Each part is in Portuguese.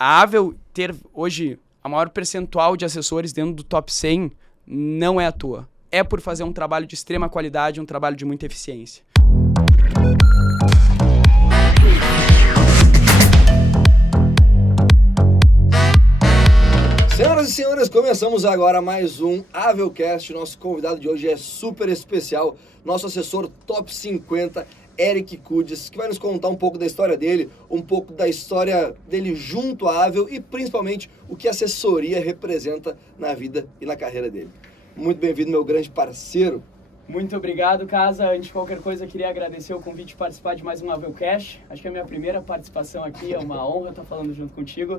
a Avel ter hoje a maior percentual de assessores dentro do top 100 não é à toa. É por fazer um trabalho de extrema qualidade, um trabalho de muita eficiência. Senhoras e senhores, começamos agora mais um Avelcast. Nosso convidado de hoje é super especial, nosso assessor top 50, Eric Kudes, que vai nos contar um pouco da história dele, um pouco da história dele junto à Avel e principalmente o que a assessoria representa na vida e na carreira dele. Muito bem-vindo, meu grande parceiro. Muito obrigado, Casa. Antes de qualquer coisa, eu queria agradecer o convite de participar de mais um Avelcast. Acho que é a minha primeira participação aqui, é uma honra estar falando junto contigo.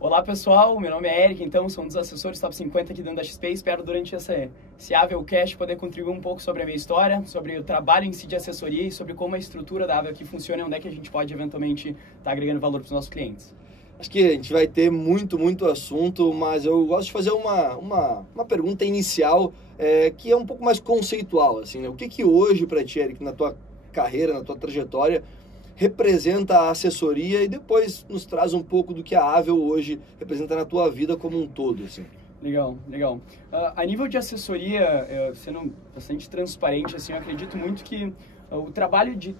Olá, pessoal, meu nome é Eric, então sou um dos assessores top 50 aqui dentro da XP. Espero durante esse Avelcast poder contribuir um pouco sobre a minha história, sobre o trabalho em si de assessoria e sobre como a estrutura da Avel aqui funciona e onde é que a gente pode eventualmente estar agregando valor para os nossos clientes. Acho que a gente vai ter muito assunto, mas eu gosto de fazer uma pergunta inicial que é um pouco mais conceitual, assim, né? O que hoje para ti, Eric, na tua carreira, na tua trajetória, representa a assessoria e depois nos traz um pouco do que a Avel hoje representa na tua vida como um todo, assim. Legal. A nível de assessoria, sendo bastante transparente, assim, eu acredito muito que o trabalho de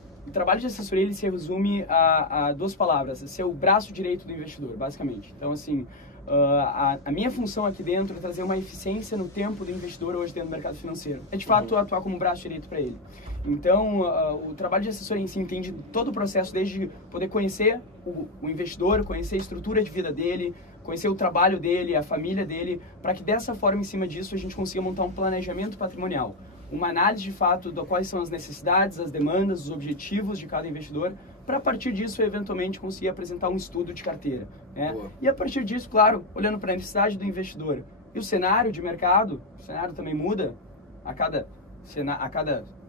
assessoria ele se resume a duas palavras, ser o braço direito do investidor, basicamente. Então, assim, a minha função aqui dentro é trazer uma eficiência no tempo do investidor hoje dentro do mercado financeiro. É, de fato, atuar como braço direito para ele. Então, o trabalho de assessoria em si entende todo o processo, desde poder conhecer o investidor, conhecer a estrutura de vida dele, conhecer o trabalho dele, a família dele, para que dessa forma, em cima disso, a gente consiga montar um planejamento patrimonial. Uma análise de fato de quais são as necessidades, as demandas, os objetivos de cada investidor, para a partir disso, eventualmente, conseguir apresentar um estudo de carteira, né? E a partir disso, claro, olhando para a necessidade do investidor. E o cenário de mercado, o cenário também muda a cada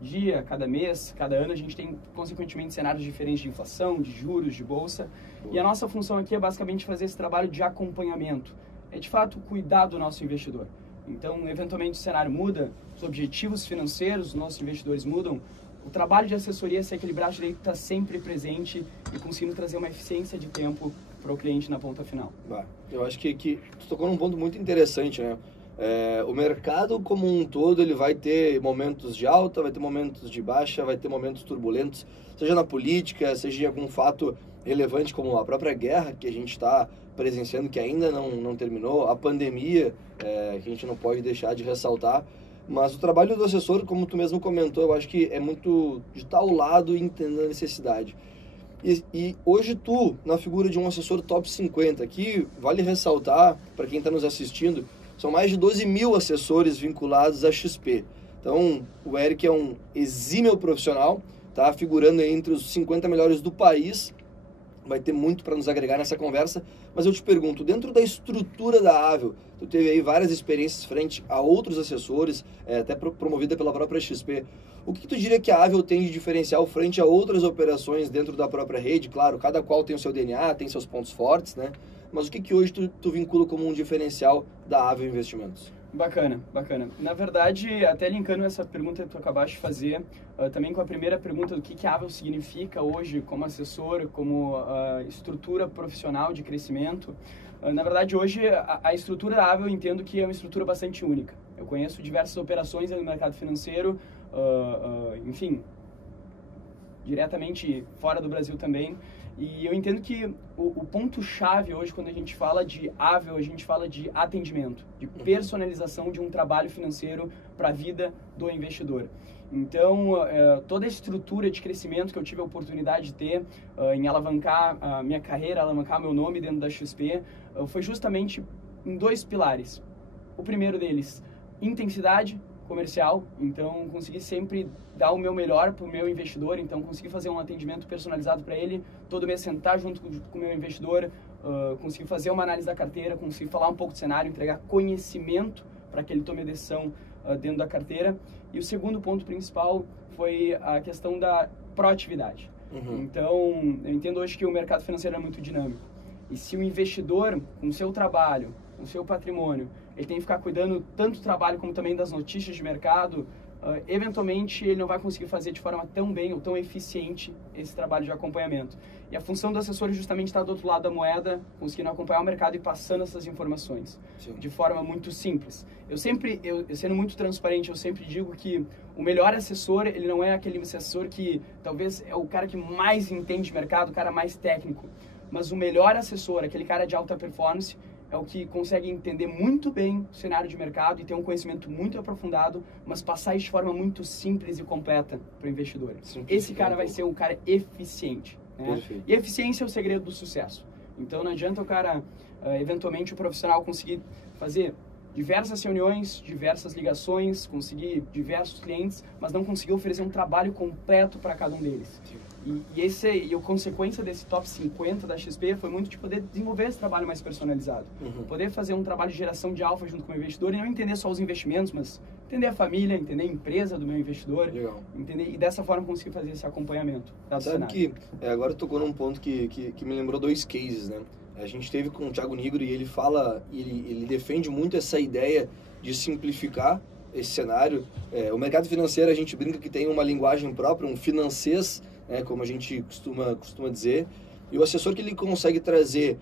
dia, a cada mês, cada ano, a gente tem, consequentemente, cenários diferentes de inflação, de juros, de bolsa. E a nossa função aqui é basicamente fazer esse trabalho de acompanhamento. É, de fato, cuidar do nosso investidor. Então, eventualmente, o cenário muda, os objetivos financeiros dos nossos investidores mudam. O trabalho de assessoria é ser aquele braço direito que está sempre presente e conseguindo trazer uma eficiência de tempo para o cliente na ponta final. Eu acho que tu tocou num ponto muito interessante, né? O mercado como um todo, ele vai ter momentos de alta, vai ter momentos de baixa, vai ter momentos turbulentos, seja na política, seja em algum fato relevante como a própria guerra que a gente está presenciando, que ainda não terminou, a pandemia, que a gente não pode deixar de ressaltar. Mas o trabalho do assessor, como tu mesmo comentou, eu acho que é muito de estar ao lado e entender a necessidade. E hoje tu, na figura de um assessor top 50, que vale ressaltar, para quem está nos assistindo, são mais de 12 mil assessores vinculados à XP. Então, o Eric é um exímio profissional, tá figurando entre os 50 melhores do país. Vai ter muito para nos agregar nessa conversa, mas eu te pergunto, dentro da estrutura da Avel, tu teve aí várias experiências frente a outros assessores, até promovida pela própria XP. O que tu diria que a Avel tem de diferencial frente a outras operações dentro da própria rede? Claro, cada qual tem o seu DNA, tem seus pontos fortes, né? Mas o que hoje tu vincula como um diferencial da Avel Investimentos? Bacana. Na verdade, até linkando essa pergunta que tu acabaste de fazer, também com a primeira pergunta do que a Avel significa hoje como assessor, como estrutura profissional de crescimento. Na verdade, hoje, a estrutura da Avel eu entendo que é uma estrutura bastante única. Eu conheço diversas operações no mercado financeiro, enfim, diretamente fora do Brasil também. E eu entendo que o ponto-chave hoje, quando a gente fala de Avel, a gente fala de atendimento, de personalização de um trabalho financeiro para a vida do investidor. Então, toda a estrutura de crescimento que eu tive a oportunidade de ter em alavancar a minha carreira, alavancar meu nome dentro da XP, foi justamente em dois pilares. O primeiro deles, intensidade comercial, então consegui sempre dar o meu melhor para o meu investidor, então consegui fazer um atendimento personalizado para ele, todo mês sentar junto com o meu investidor, consegui fazer uma análise da carteira, consegui falar um pouco do cenário, entregar conhecimento para que ele tome a decisão dentro da carteira. E o segundo ponto principal foi a questão da proatividade. Então, eu entendo hoje que o mercado financeiro é muito dinâmico. E se o investidor, com o seu trabalho, com o seu patrimônio, ele tem que ficar cuidando tanto do trabalho como também das notícias de mercado, eventualmente ele não vai conseguir fazer de forma tão bem ou tão eficiente esse trabalho de acompanhamento. E a função do assessor é justamente estar do outro lado da moeda, conseguindo acompanhar o mercado e passando essas informações. Sim. De forma muito simples. Eu sendo muito transparente, eu sempre digo que o melhor assessor, ele não é aquele assessor que talvez é o cara que mais entende de mercado, o cara mais técnico. Mas o melhor assessor, aquele cara de alta performance, é o que consegue entender muito bem o cenário de mercado e ter um conhecimento muito aprofundado, mas passar isso de forma muito simples e completa para o investidor. Esse cara vai ser um cara eficiente. Né? E eficiência é o segredo do sucesso. Então não adianta o cara, eventualmente o profissional conseguir fazer diversas reuniões, diversas ligações, conseguir diversos clientes, mas não conseguir oferecer um trabalho completo para cada um deles. E a consequência desse top 50 da XP foi muito de poder desenvolver esse trabalho mais personalizado. Poder fazer um trabalho de geração de alfa junto com o investidor e não entender só os investimentos, mas entender a família, entender a empresa do meu investidor, entender, e dessa forma conseguir fazer esse acompanhamento. Sabe que agora tocou num ponto que me lembrou 2 cases, né? A gente teve com o Thiago Nigro e ele fala, ele defende muito essa ideia de simplificar esse cenário. O mercado financeiro, a gente brinca que tem uma linguagem própria, um financês, como a gente costuma dizer, e o assessor que ele consegue trazer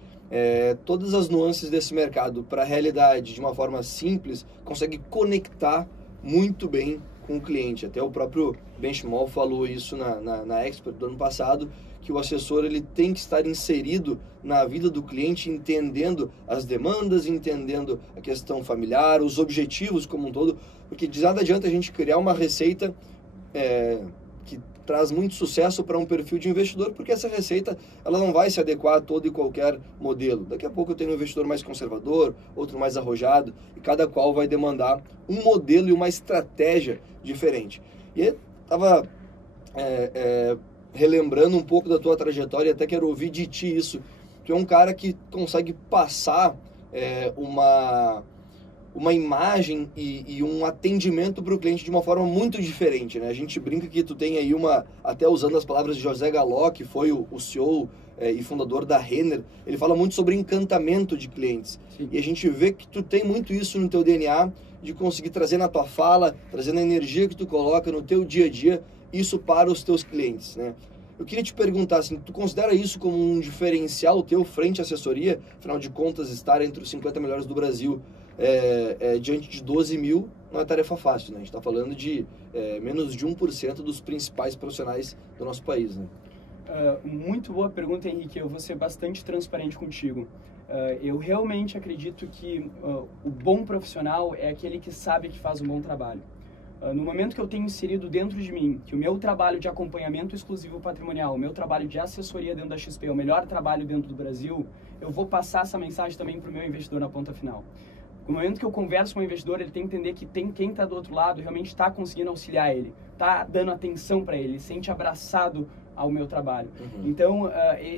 todas as nuances desse mercado para a realidade de uma forma simples, consegue conectar muito bem com o cliente. Até o próprio Benchimol falou isso na Expert do ano passado, que o assessor ele tem que estar inserido na vida do cliente, entendendo as demandas, entendendo a questão familiar, os objetivos como um todo, porque de nada adianta a gente criar uma receita que traz muito sucesso para um perfil de investidor, porque essa receita ela não vai se adequar a todo e qualquer modelo. Daqui a pouco eu tenho um investidor mais conservador, outro mais arrojado, e cada qual vai demandar um modelo e uma estratégia diferente. E eu estava relembrando um pouco da tua trajetória e até quero ouvir de ti isso. Tu é um cara que consegue passar uma imagem e um atendimento para o cliente de uma forma muito diferente, né? A gente brinca que tu tem aí até usando as palavras de José Galó, que foi o CEO e fundador da Renner, ele fala muito sobre encantamento de clientes. Sim. E a gente vê que tu tem muito isso no teu DNA, de conseguir trazer na tua fala, trazer na energia que tu coloca no teu dia a dia, isso para os teus clientes, né? Eu queria te perguntar, assim, tu considera isso como um diferencial teu frente à assessoria? Afinal de contas, estar entre os 50 melhores do Brasil diante de 12 mil não é tarefa fácil, né? A gente está falando de menos de 1% dos principais profissionais do nosso país, né? Muito boa pergunta, Henrique. Eu vou ser bastante transparente contigo. Eu realmente acredito que o bom profissional é aquele que sabe que faz um bom trabalho. No momento que eu tenho inserido dentro de mim que o meu trabalho de acompanhamento exclusivo patrimonial, o meu trabalho de assessoria dentro da XP é o melhor trabalho dentro do Brasil, eu vou passar essa mensagem também para o meu investidor na ponta final. No momento que eu converso com o investidor, ele tem que entender que quem está do outro lado realmente está conseguindo auxiliar ele, está dando atenção para ele, sente abraçado ao meu trabalho. Então,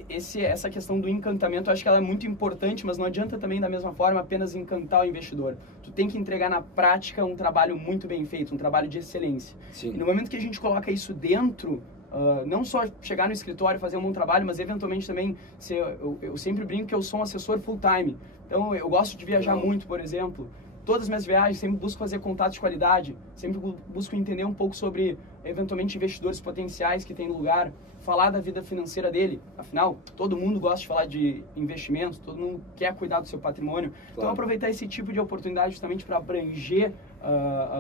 essa questão do encantamento, eu acho que ela é muito importante, mas não adianta também, da mesma forma, apenas encantar o investidor. Tu tem que entregar na prática um trabalho muito bem feito, um trabalho de excelência. Sim. E no momento que a gente coloca isso dentro, não só chegar no escritório e fazer um bom trabalho, mas eventualmente também, eu sempre brinco que eu sou um assessor full-time. Então, eu gosto de viajar muito, por exemplo. Todas as minhas viagens, sempre busco fazer contatos de qualidade, sempre busco entender um pouco sobre, eventualmente, investidores potenciais que tem no lugar, falar da vida financeira dele. Afinal, todo mundo gosta de falar de investimentos, todo mundo quer cuidar do seu patrimônio. Claro. Então, aproveitar esse tipo de oportunidade justamente para abranger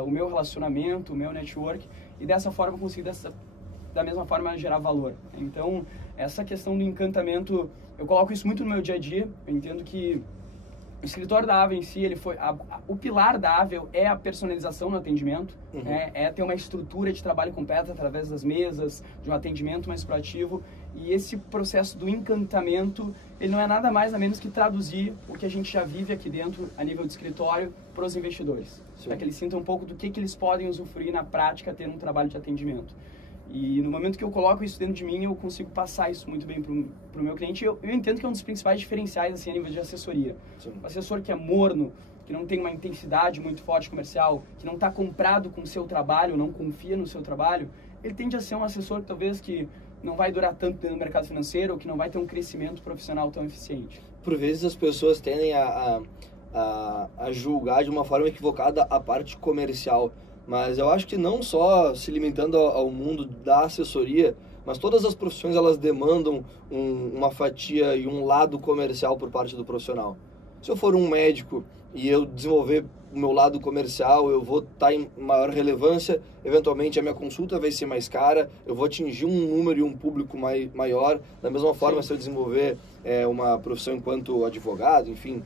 o meu relacionamento, o meu network, e dessa forma conseguir, da mesma forma, gerar valor. Então, essa questão do encantamento, eu coloco isso muito no meu dia a dia. Eu entendo que o escritório da Avel em si, o pilar da Avel é a personalização no atendimento, é ter uma estrutura de trabalho completa através das mesas, de um atendimento mais proativo. E esse processo do encantamento, ele não é nada mais nada menos que traduzir o que a gente já vive aqui dentro, a nível de escritório, para os investidores. Para que eles sintam um pouco do que eles podem usufruir na prática, ter um trabalho de atendimento. E no momento que eu coloco isso dentro de mim, eu consigo passar isso muito bem para o meu cliente. Eu entendo que é um dos principais diferenciais assim, a nível de assessoria. Sim. O assessor que é morno, que não tem uma intensidade muito forte comercial, que não está comprado com o seu trabalho, não confia no seu trabalho, ele tende a ser um assessor que talvez que não vai durar tanto dentro do mercado financeiro, ou que não vai ter um crescimento profissional tão eficiente. Por vezes as pessoas tendem a julgar de uma forma equivocada a parte comercial. Mas eu acho que não só se limitando ao mundo da assessoria, mas todas as profissões elas demandam uma fatia e um lado comercial por parte do profissional. Se eu for um médico e eu desenvolver o meu lado comercial, eu vou estar em maior relevância, eventualmente a minha consulta vai ser mais cara, eu vou atingir um número e um público maior. Da mesma forma, se eu desenvolver uma profissão enquanto advogado, enfim,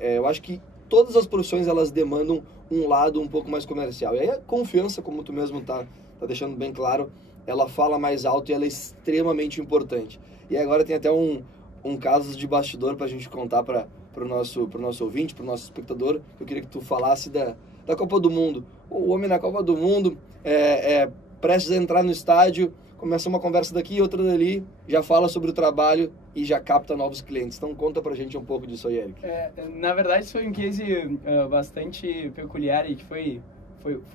eu acho que todas as profissões elas demandam um lado um pouco mais comercial. E aí a confiança, como tu mesmo tá deixando bem claro, ela fala mais alto e ela é extremamente importante. E agora tem até um caso de bastidor para a gente contar para o nosso ouvinte, para o nosso espectador. Eu queria que tu falasse da Copa do Mundo. O homem na Copa do Mundo prestes a entrar no estádio, começa uma conversa daqui, outra dali, já fala sobre o trabalho e já capta novos clientes. Então conta pra gente um pouco disso aí, Eric. Na verdade, isso foi um case bastante peculiar e que foi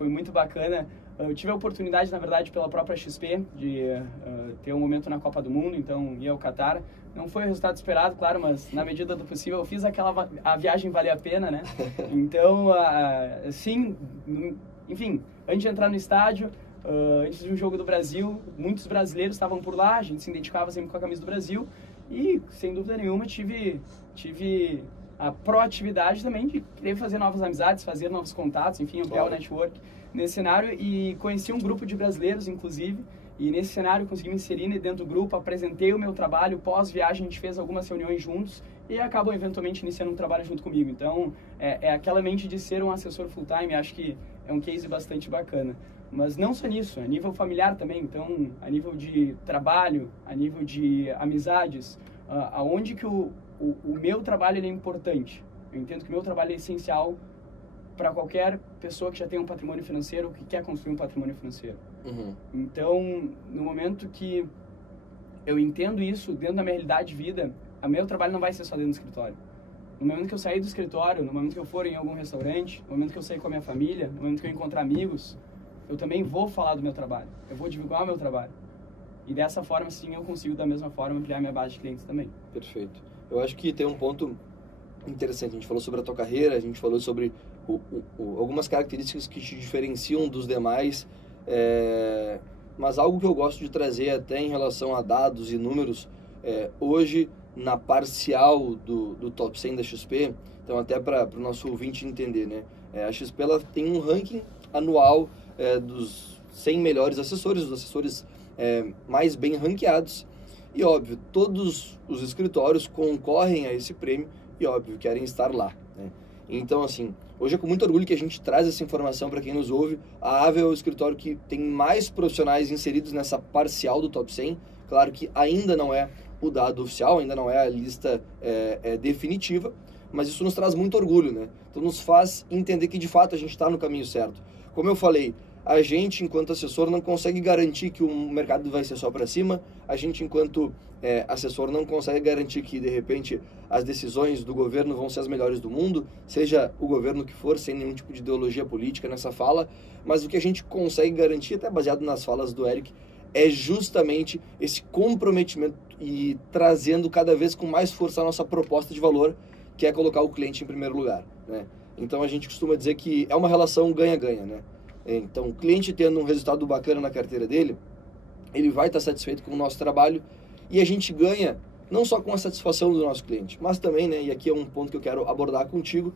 muito bacana. Eu tive a oportunidade, na verdade, pela própria XP, de ter um momento na Copa do Mundo, então ia ao Qatar. Não foi o resultado esperado, claro, mas na medida do possível eu fiz a viagem valer a pena, né? Então, sim, enfim, antes de entrar no estádio, antes de um jogo do Brasil, muitos brasileiros estavam por lá, a gente se identificava sempre com a camisa do Brasil e, sem dúvida nenhuma, tive a proatividade também de querer fazer novas amizades, fazer novos contatos, enfim, ampliar o network nesse cenário, e conheci um grupo de brasileiros, inclusive, e nesse cenário consegui me inserir dentro do grupo, apresentei o meu trabalho, pós-viagem a gente fez algumas reuniões juntos e acabou eventualmente iniciando um trabalho junto comigo. Então, é aquela mente de ser um assessor full-time, acho que é um case bastante bacana. Mas não só nisso, a nível familiar também, então, a nível de trabalho, a nível de amizades, aonde que o meu trabalho ele é importante. Eu entendo que o meu trabalho é essencial para qualquer pessoa que já tem um patrimônio financeiro ou que quer construir um patrimônio financeiro. Uhum. Então, no momento que eu entendo isso dentro da minha realidade de vida, o meu trabalho não vai ser só dentro do escritório. No momento que eu sair do escritório, no momento que eu for em algum restaurante, no momento que eu sair com a minha família, no momento que eu encontrar amigos, eu também vou falar do meu trabalho. Eu vou divulgar o meu trabalho. E dessa forma, sim, eu consigo, da mesma forma, ampliar minha base de clientes também. Perfeito. Eu acho que tem um ponto interessante. A gente falou sobre a tua carreira, a gente falou sobre algumas características que te diferenciam dos demais. Mas algo que eu gosto de trazer até em relação a dados e números, hoje, na parcial do Top 100 da XP, então até para o nosso ouvinte entender, né? A XP ela tem um ranking anual dos 100 melhores assessores, os assessores mais bem ranqueados. E, óbvio, todos os escritórios concorrem a esse prêmio e, óbvio, querem estar lá, né? Então, assim, hoje é com muito orgulho que a gente traz essa informação para quem nos ouve. A Ave é o escritório que tem mais profissionais inseridos nessa parcial do Top 100. Claro que ainda não é o dado oficial, ainda não é a lista definitiva, mas isso nos traz muito orgulho, né? Então, nos faz entender que, de fato, a gente está no caminho certo. Como eu falei, a gente, enquanto assessor, não consegue garantir que o mercado vai ser só para cima. A gente, enquanto assessor, não consegue garantir que, de repente, as decisões do governo vão ser as melhores do mundo, seja o governo que for, sem nenhum tipo de ideologia política nessa fala. Mas o que a gente consegue garantir, até baseado nas falas do Eric, é justamente esse comprometimento e trazendo cada vez com mais força a nossa proposta de valor, que é colocar o cliente em primeiro lugar, né? Então, a gente costuma dizer que é uma relação ganha-ganha, né? Então, o cliente tendo um resultado bacana na carteira dele, ele vai estar satisfeito com o nosso trabalho e a gente ganha não só com a satisfação do nosso cliente, mas também, né, e aqui é um ponto que eu quero abordar contigo,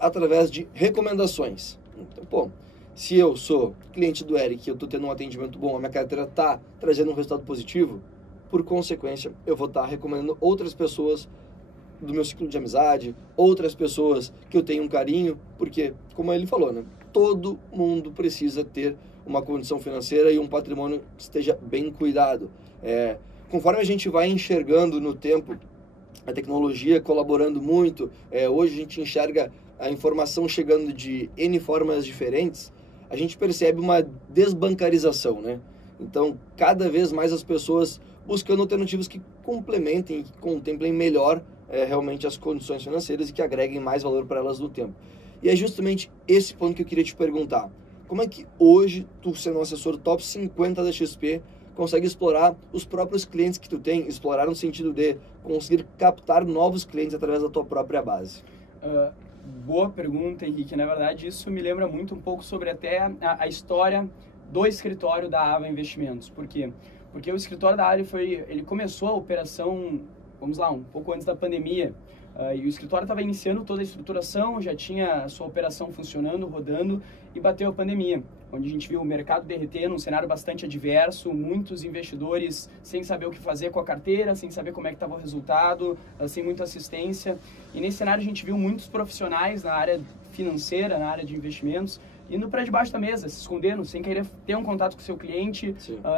através de recomendações. Então, se eu sou cliente do Eric e eu estou tendo um atendimento bom, a minha carteira está trazendo um resultado positivo, por consequência, eu vou estar recomendando outras pessoas do meu ciclo de amizade, outras pessoas que eu tenho um carinho, porque, como ele falou, né, todo mundo precisa ter uma condição financeira e um patrimônio que esteja bem cuidado. Conforme a gente vai enxergando no tempo, a tecnologia colaborando muito, hoje a gente enxerga a informação chegando de N formas diferentes, a gente percebe uma desbancarização, né? Então, cada vez mais as pessoas buscando alternativas que complementem, que contemplem melhor realmente as condições financeiras e que agreguem mais valor para elas no tempo. E é justamente esse ponto que eu queria te perguntar. Como é que hoje, tu sendo um assessor top 50 da XP, consegue explorar os próprios clientes que tu tem, explorar no sentido de conseguir captar novos clientes através da tua própria base? Boa pergunta, Henrique. Na verdade, isso me lembra muito um pouco sobre até a história do escritório da Ava Investimentos. Por quê? Porque o escritório da Ava ele começou a operação, vamos lá, um pouco antes da pandemia. E o escritório estava iniciando toda a estruturação, já tinha a sua operação funcionando, rodando, e bateu a pandemia, onde a gente viu o mercado derreter num cenário bastante adverso, muitos investidores sem saber o que fazer com a carteira, sem saber como é que estava o resultado, sem muita assistência. E nesse cenário a gente viu muitos profissionais na área financeira, na área de investimentos, indo para debaixo da mesa, se escondendo, sem querer ter um contato com o seu cliente.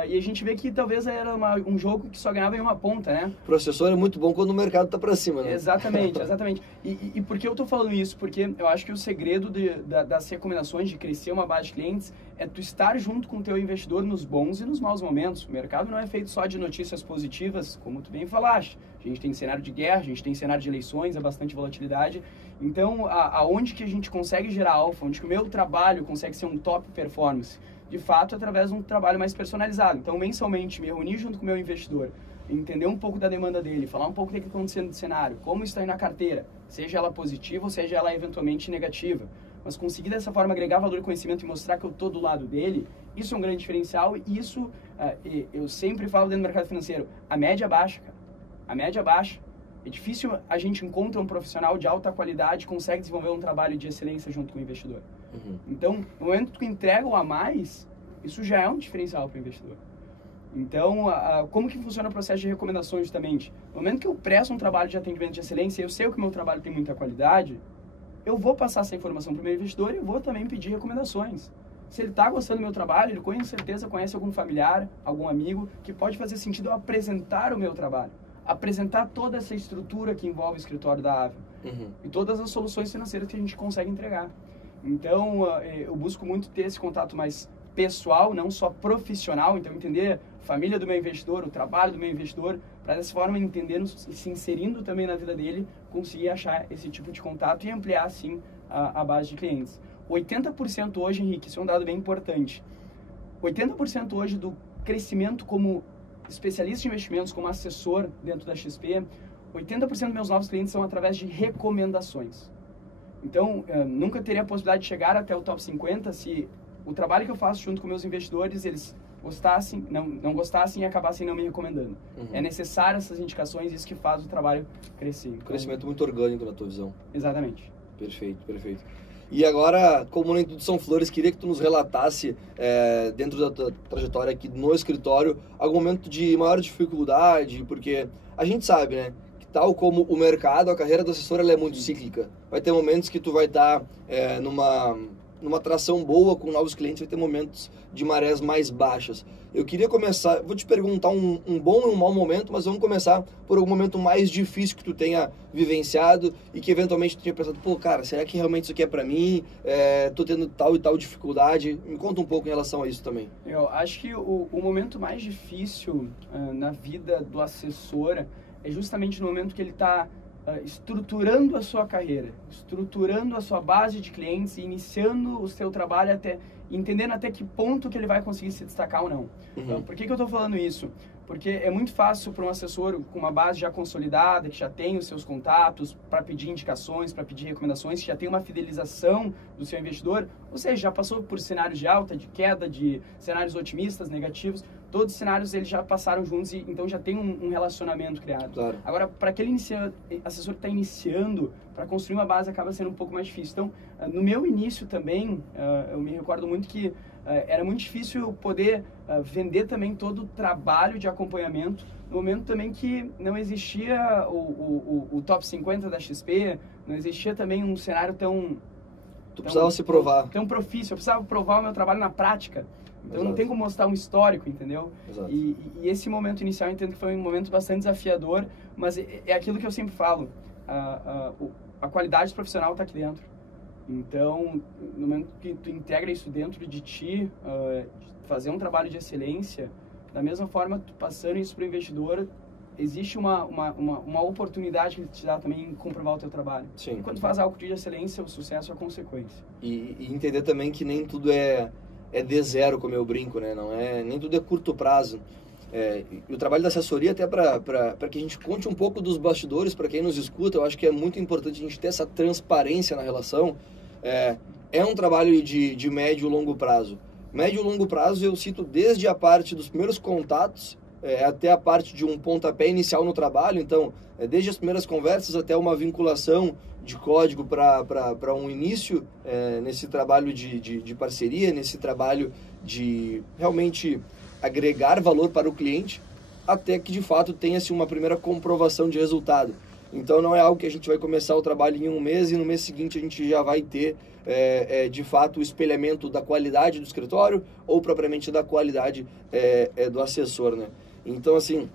E a gente vê que talvez era um jogo que só ganhava em uma ponta, né? O processor é muito bom quando o mercado está para cima, né? Exatamente, exatamente. E por que eu estou falando isso? Porque eu acho que o segredo das recomendações de crescer uma base de clientes é tu estar junto com o teu investidor nos bons e nos maus momentos. O mercado não é feito só de notícias positivas, como tu bem falaste. A gente tem cenário de guerra, a gente tem cenário de eleições, é bastante volatilidade. Então, aonde que a gente consegue gerar alfa, onde que o meu trabalho consegue ser um top performance? De fato, através de um trabalho mais personalizado. Então, mensalmente, me reunir junto com o meu investidor, entender um pouco da demanda dele, falar um pouco do que está acontecendo no cenário, como está aí na carteira, seja ela positiva ou seja ela eventualmente negativa. Mas conseguir dessa forma agregar valor e conhecimento e mostrar que eu estou do lado dele, isso é um grande diferencial e isso, eu sempre falo dentro do mercado financeiro, a média baixa, cara. A média baixa. É difícil a gente encontra um profissional de alta qualidade que consegue desenvolver um trabalho de excelência junto com o investidor. Então, no momento que tu entrega o a mais, isso já é um diferencial para o investidor. Então, como que funciona o processo de recomendações justamente? No momento que eu presto um trabalho de atendimento de excelência, eu sei que o meu trabalho tem muita qualidade, eu vou passar essa informação para o meu investidor e vou também pedir recomendações. Se ele está gostando do meu trabalho, ele com certeza conhece algum familiar, algum amigo, que pode fazer sentido eu apresentar o meu trabalho. Apresentar toda essa estrutura que envolve o escritório da Ava. E todas as soluções financeiras que a gente consegue entregar. Então, eu busco muito ter esse contato mais pessoal, não só profissional. Então, entender a família do meu investidor, o trabalho do meu investidor, para dessa forma, entendendo e se inserindo também na vida dele, conseguir achar esse tipo de contato e ampliar, assim, a base de clientes. 80% hoje, Henrique, isso é um dado bem importante. 80% hoje do crescimento como especialista em investimentos, como assessor dentro da XP, 80% dos meus novos clientes são através de recomendações. Então, nunca teria a possibilidade de chegar até o top 50 se o trabalho que eu faço junto com meus investidores, eles gostassem, não gostassem e acabassem não me recomendando. É necessário essas indicações, isso que faz o trabalho crescer. Então, crescimento muito orgânico na tua visão. Exatamente. Perfeito, perfeito. E agora, como nem tudo são flores, queria que tu nos relatasse, dentro da tua trajetória aqui no escritório, algum momento de maior dificuldade, porque a gente sabe, né, que tal como o mercado, a carreira do assessor ela é muito cíclica. Vai ter momentos que tu vai estar numa atração boa com novos clientes, vai ter momentos de marés mais baixas. Eu queria começar, vou te perguntar um bom e um mau momento, mas vamos começar por algum momento mais difícil que tu tenha vivenciado e que eventualmente tu tenha pensado, pô, cara, será que realmente isso aqui é pra mim? Tô tendo tal e tal dificuldade. Me conta um pouco em relação a isso também. Eu acho que o momento mais difícil na vida do assessor é justamente no momento que ele está estruturando a sua carreira, estruturando a sua base de clientes e iniciando o seu trabalho entendendo até que ponto que ele vai conseguir se destacar ou não. Por que eu estou falando isso? Porque é muito fácil para um assessor com uma base já consolidada, que já tem os seus contatos, para pedir indicações, para pedir recomendações, que já tem uma fidelização do seu investidor, ou seja, já passou por cenários de alta, de queda, de cenários otimistas, negativos, todos os cenários eles já passaram juntos e então já tem um relacionamento criado. Claro. Agora, para aquele assessor que está iniciando, para construir uma base acaba sendo um pouco mais difícil. Então, no meu início também, eu me recordo muito que era muito difícil poder vender também todo o trabalho de acompanhamento, no momento também que não existia o top 50 da XP, não existia também um cenário tão... Tu precisava se provar. Tão profício, eu precisava provar o meu trabalho na prática. Então, não tem como mostrar um histórico, entendeu? Exato. E esse momento inicial eu entendo que foi um momento bastante desafiador, mas é aquilo que eu sempre falo, a qualidade profissional está aqui dentro. Então, no momento que tu integra isso dentro de ti, fazer um trabalho de excelência, da mesma forma, tu passando isso para o investidor, existe uma oportunidade que ele te dá também em comprovar o teu trabalho. Sim. E quando tu faz algo de excelência, o sucesso é a consequência. E entender também que nem tudo é de zero, como eu brinco, né? Nem tudo é curto prazo. E o trabalho da assessoria, até para que a gente conte um pouco dos bastidores, para quem nos escuta, eu acho que é muito importante a gente ter essa transparência na relação. É um trabalho de médio e longo prazo. Médio e longo prazo eu cito desde a parte dos primeiros contatos até a parte de um pontapé inicial no trabalho. Então, desde as primeiras conversas até uma vinculação de código para um início nesse trabalho de parceria, nesse trabalho de realmente agregar valor para o cliente, até que de fato tenha-se uma primeira comprovação de resultado. Então não é algo que a gente vai começar o trabalho em um mês e no mês seguinte a gente já vai ter de fato o espelhamento da qualidade do escritório ou propriamente da qualidade do assessor, né? Então assim,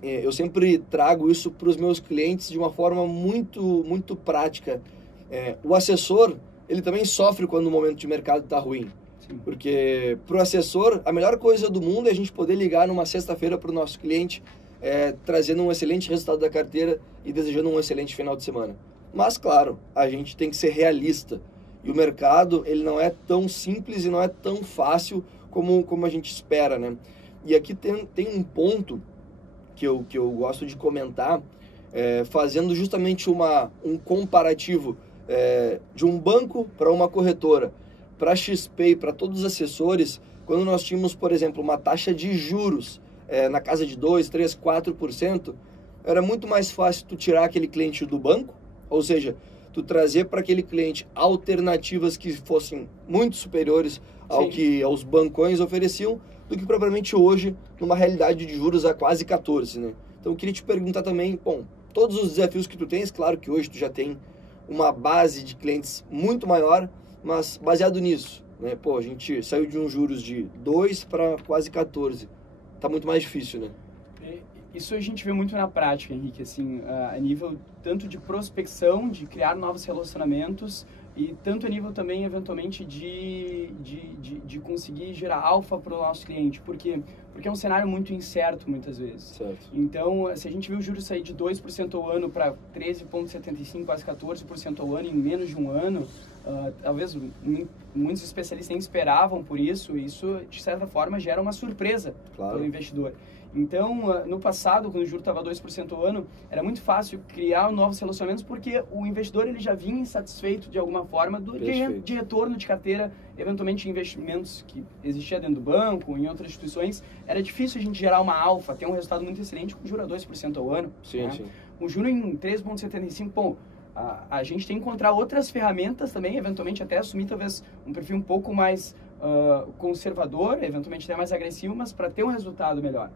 eu sempre trago isso para os meus clientes de uma forma muito prática. O assessor, ele também sofre quando o momento de mercado está ruim. Porque para o assessor, a melhor coisa do mundo é a gente poder ligar numa sexta-feira para o nosso cliente, trazendo um excelente resultado da carteira e desejando um excelente final de semana. Mas, claro, a gente tem que ser realista. E o mercado, ele não é tão simples e não é tão fácil como a gente espera, né? E aqui tem um ponto que eu gosto de comentar, fazendo justamente um comparativo de um banco para uma corretora. Para a XP e para todos os assessores, quando nós tínhamos, por exemplo, uma taxa de juros na casa de 2%, 3%, 4%, era muito mais fácil tu tirar aquele cliente do banco, ou seja, tu trazer para aquele cliente alternativas que fossem muito superiores ao que os bancões ofereciam, do que propriamente hoje, numa realidade de juros a quase 14%, né? Então eu queria te perguntar também, bom, todos os desafios que tu tens, claro que hoje tu já tem uma base de clientes muito maior, mas baseado nisso, né? Pô, a gente saiu de uns juros de 2 para quase 14. Tá muito mais difícil, né? Isso a gente vê muito na prática, Henrique, assim, a nível tanto de prospecção, de criar novos relacionamentos e tanto a nível também, eventualmente, de conseguir gerar alfa para o nosso cliente. Por quê? Porque é um cenário muito incerto, muitas vezes. Certo. Então, se a gente viu o juros sair de 2% ao ano para 13,75%, quase 14% ao ano em menos de um ano, talvez muitos especialistas nem esperavam por isso, e isso, de certa forma, gera uma surpresa para o investidor. Então, no passado, quando o juro estava 2% ao ano, era muito fácil criar novos relacionamentos porque o investidor ele já vinha insatisfeito de alguma forma de retorno de carteira, eventualmente investimentos que existia dentro do banco, em outras instituições. Era difícil a gente gerar uma alfa, ter um resultado muito excelente com juro a 2% ao ano. Sim, né? sim. O juro em 3,75%, bom, a gente tem que encontrar outras ferramentas também, eventualmente até assumir talvez um perfil um pouco mais conservador, eventualmente até mais agressivo, mas para ter um resultado melhor.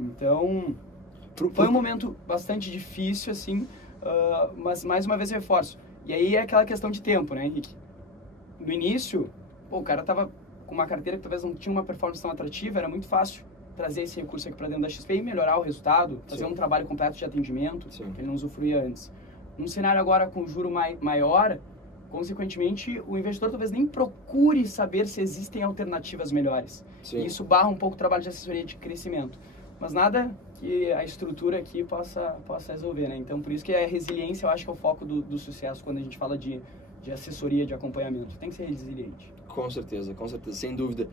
Então, foi um momento bastante difícil, assim, mas mais uma vez eu reforço. E aí é aquela questão de tempo, né, Henrique? No início, o cara tava com uma carteira que talvez não tinha uma performance tão atrativa, era muito fácil trazer esse recurso aqui para dentro da XP e melhorar o resultado, fazer um trabalho completo de atendimento, que ele não usufruía antes. Num cenário agora com juro maior, consequentemente, o investidor talvez nem procure saber se existem alternativas melhores. E isso barra um pouco o trabalho de assessoria de crescimento. Mas nada que a estrutura aqui possa resolver, né? Então, por isso que a resiliência, eu acho que é o foco do sucesso quando a gente fala de assessoria, de acompanhamento. Tem que ser resiliente. Com certeza, sem dúvida.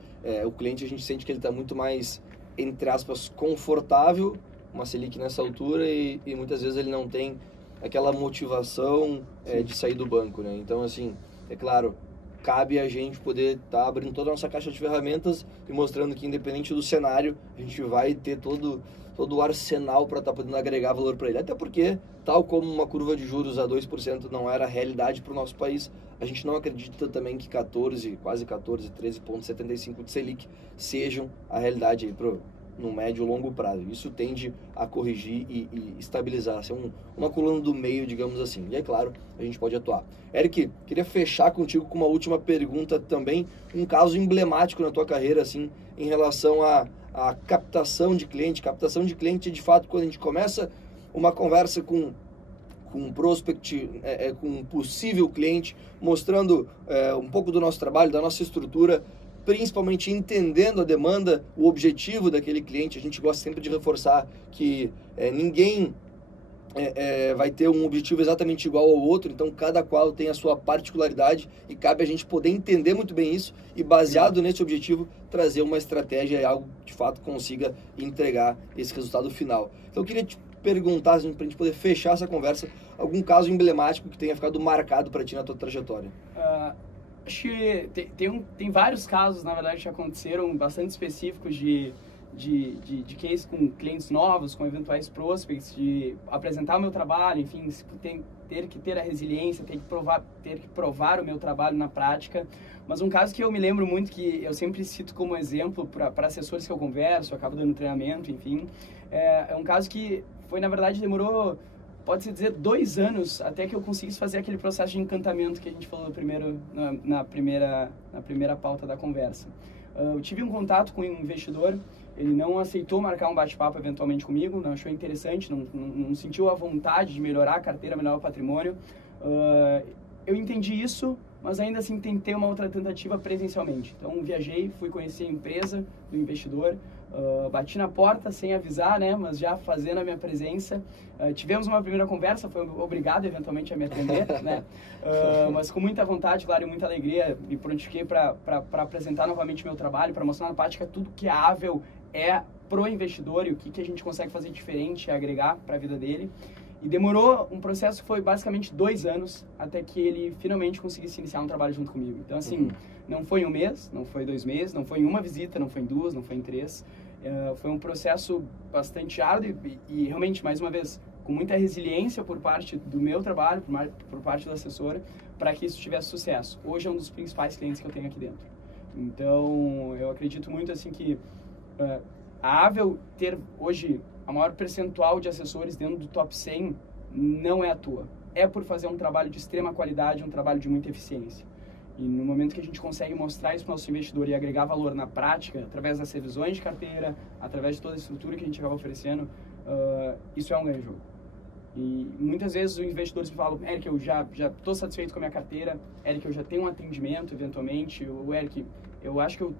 O cliente, a gente sente que ele está muito mais, entre aspas, confortável, uma Selic nessa altura, e muitas vezes ele não tem aquela motivação de sair do banco, né? Então, assim, é claro, cabe a gente poder estar abrindo toda a nossa caixa de ferramentas e mostrando que, independente do cenário, a gente vai ter todo o arsenal para estar podendo agregar valor para ele. Até porque, tal como uma curva de juros a 2% não era a realidade para o nosso país, a gente não acredita também que quase 14, 13,75 de Selic sejam a realidade aí no médio e longo prazo. Isso tende a corrigir e estabilizar, ser uma coluna do meio, digamos assim. E é claro, a gente pode atuar. Eric, queria fechar contigo com uma última pergunta também, um caso emblemático na tua carreira, assim, em relação à captação de cliente. Captação de cliente, de fato, quando a gente começa uma conversa com um prospect, com um possível cliente, mostrando um pouco do nosso trabalho, da nossa estrutura, principalmente entendendo a demanda, o objetivo daquele cliente. A gente gosta sempre de reforçar que ninguém vai ter um objetivo exatamente igual ao outro, então cada qual tem a sua particularidade e cabe a gente poder entender muito bem isso e, baseado nesse objetivo, trazer uma estratégia e algo que de fato consiga entregar esse resultado final. Então eu queria te perguntar, para a gente poder fechar essa conversa, algum caso emblemático que tenha ficado marcado para ti na tua trajetória. Acho que tem vários casos, na verdade, que aconteceram, bastante específicos de case com clientes novos, com eventuais prospects, de apresentar o meu trabalho, enfim, ter que ter a resiliência, ter que provar o meu trabalho na prática. Mas um caso que eu me lembro muito, que eu sempre cito como exemplo para assessores que eu converso, eu acabo dando treinamento, enfim, é um caso que foi, na verdade, demorou, pode-se dizer, 2 anos até que eu conseguisse fazer aquele processo de encantamento que a gente falou na primeira pauta da conversa. Eu tive um contato com um investidor, ele não aceitou marcar um bate-papo eventualmente comigo, não achou interessante, não sentiu a vontade de melhorar a carteira, melhorar o patrimônio. Eu entendi isso, mas ainda assim tentei uma outra tentativa presencialmente. Então viajei, fui conhecer a empresa do investidor, bati na porta sem avisar, né, mas já fazendo a minha presença. Tivemos uma primeira conversa, foi obrigado eventualmente a me atender, né, mas com muita vontade, claro, e muita alegria, me prontifiquei para apresentar novamente meu trabalho, para mostrar na prática tudo que a Avel é pro investidor e o que a gente consegue fazer diferente e agregar para a vida dele. E demorou um processo que foi basicamente 2 anos até que ele finalmente conseguisse iniciar um trabalho junto comigo. Então, assim, não foi em 1 mês, não foi 2 meses, não foi em uma visita, não foi em 2, não foi em 3. Foi um processo bastante árduo e realmente, mais uma vez, com muita resiliência por parte do meu trabalho, por parte da assessora, para que isso tivesse sucesso. Hoje é um dos principais clientes que eu tenho aqui dentro. Então, eu acredito muito assim que a Avel ter hoje a maior percentual de assessores dentro do top 100 não é à toa. É por fazer um trabalho de extrema qualidade, um trabalho de muita eficiência. E no momento que a gente consegue mostrar isso para o nosso investidor e agregar valor na prática, através das revisões de carteira, através de toda a estrutura que a gente acaba oferecendo, isso é um grande jogo. E muitas vezes os investidores me falam: Eric, eu já estou satisfeito com a minha carteira, Eric, eu já tenho um atendimento eventualmente, o Eric, eu acho que eu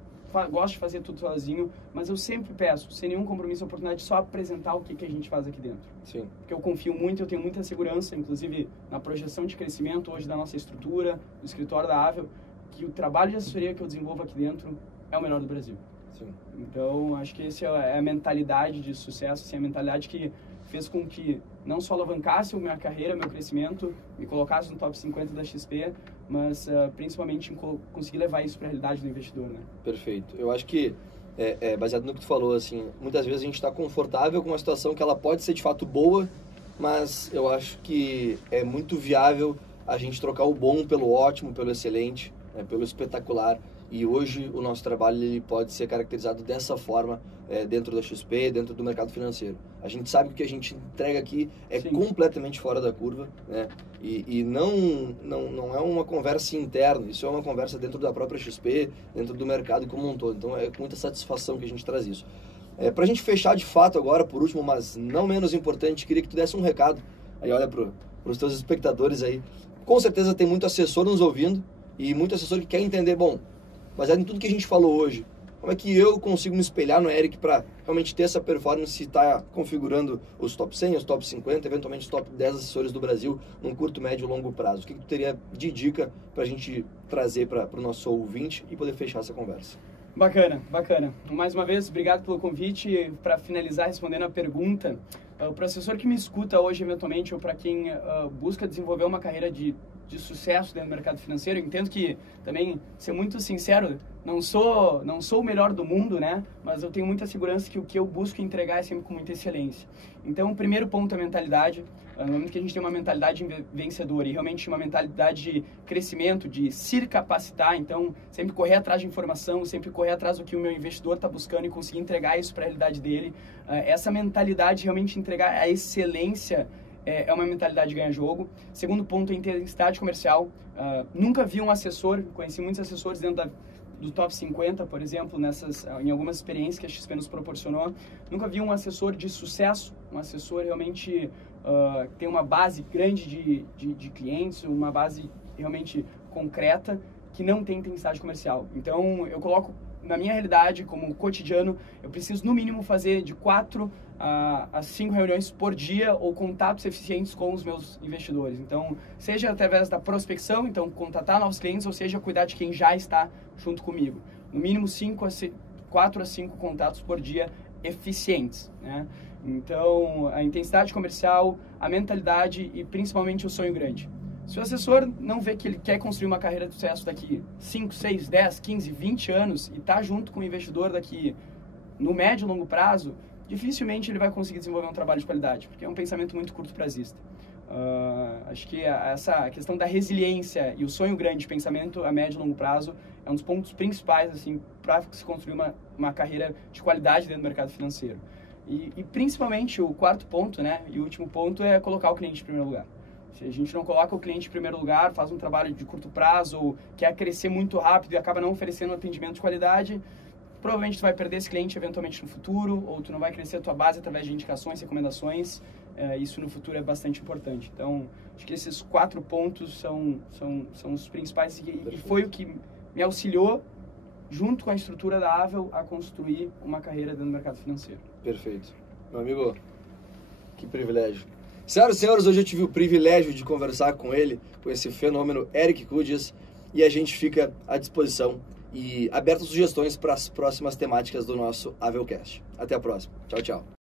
gosto de fazer tudo sozinho, mas eu sempre peço, sem nenhum compromisso, a oportunidade de só apresentar o que a gente faz aqui dentro. Sim. Porque eu confio muito, eu tenho muita segurança, inclusive na projeção de crescimento hoje da nossa estrutura, do escritório da Avel, que o trabalho de assessoria que eu desenvolvo aqui dentro é o melhor do Brasil. Sim. Então, acho que essa é a mentalidade de sucesso, assim, a mentalidade que fez com que não só alavancasse a minha carreira, meu crescimento, me colocasse no top 50 da XP, mas principalmente conseguir levar isso para a realidade do investidor, né? Perfeito. Eu acho que, baseado no que tu falou, assim, muitas vezes a gente está confortável com uma situação que ela pode ser de fato boa, mas eu acho que é muito viável a gente trocar o bom pelo ótimo, pelo excelente, pelo espetacular. E hoje o nosso trabalho ele pode ser caracterizado dessa forma dentro da XP, dentro do mercado financeiro. A gente sabe que o que a gente entrega aqui é Sim. completamente fora da curva, né? E não é uma conversa interna, isso é uma conversa dentro da própria XP, dentro do mercado como um todo. Então é com muita satisfação que a gente traz isso. Para a gente fechar de fato agora, por último, mas não menos importante, queria que tu desse um recado. Aí olha para os teus espectadores aí. Com certeza tem muito assessor nos ouvindo e muito assessor que quer entender, bom, baseado em tudo que a gente falou hoje, como é que eu consigo me espelhar no Eric para realmente ter essa performance e estar configurando os top 100, os top 50, eventualmente os top 10 assessores do Brasil num curto, médio e longo prazo? O que tu teria de dica para a gente trazer para o nosso ouvinte e poder fechar essa conversa? Bacana, bacana. Mais uma vez, obrigado pelo convite. Para finalizar, respondendo a pergunta, o professor que me escuta hoje, eventualmente, ou para quem busca desenvolver uma carreira de sucesso dentro do mercado financeiro, eu entendo que, também, ser muito sincero, não sou o melhor do mundo, né? Mas eu tenho muita segurança que o que eu busco entregar é sempre com muita excelência. Então, o primeiro ponto é a mentalidade. No momento que a gente tem uma mentalidade vencedora e realmente uma mentalidade de crescimento, de se capacitar, então, sempre correr atrás de informação, sempre correr atrás do que o meu investidor está buscando e conseguir entregar isso para a realidade dele. Essa mentalidade de realmente entregar a excelência é uma mentalidade de ganha-jogo. Segundo ponto é intensidade comercial. Nunca vi um assessor, conheci muitos assessores dentro do top 50, por exemplo, em algumas experiências que a XP nos proporcionou. Nunca vi um assessor de sucesso, um assessor realmente que tem uma base grande de clientes, uma base realmente concreta, que não tem intensidade comercial. Então, eu coloco na minha realidade, como cotidiano, eu preciso no mínimo fazer de 4 a 5 reuniões por dia ou contatos eficientes com os meus investidores. Então, seja através da prospecção, então contatar novos clientes, ou seja, cuidar de quem já está junto comigo. No mínimo 4 a 5 contatos por dia eficientes, né? Então, a intensidade comercial, a mentalidade e principalmente o sonho grande. Se o assessor não vê que ele quer construir uma carreira de sucesso daqui 5, 6, 10, 15, 20 anos e está junto com o investidor daqui no médio e longo prazo, dificilmente ele vai conseguir desenvolver um trabalho de qualidade, porque é um pensamento muito curto prazista. Acho que essa questão da resiliência e o sonho grande de pensamento a médio e longo prazo é um dos pontos principais assim, para se construir uma carreira de qualidade dentro do mercado financeiro. E principalmente o quarto ponto, né, e o último ponto é colocar o cliente em primeiro lugar. Se a gente não coloca o cliente em primeiro lugar, faz um trabalho de curto prazo, ou quer crescer muito rápido e acaba não oferecendo um atendimento de qualidade, provavelmente tu vai perder esse cliente eventualmente no futuro, ou tu não vai crescer a tua base através de indicações, recomendações. Isso no futuro é bastante importante. Então, acho que esses 4 pontos são os principais e foi o que me auxiliou, junto com a estrutura da Avel, a construir uma carreira dentro do mercado financeiro. Perfeito. Meu amigo, que privilégio. Senhoras e senhores, hoje eu tive o privilégio de conversar com ele, com esse fenômeno Eric Kudias, e a gente fica à disposição e aberto a sugestões para as próximas temáticas do nosso Avelcast. Até a próxima. Tchau, tchau.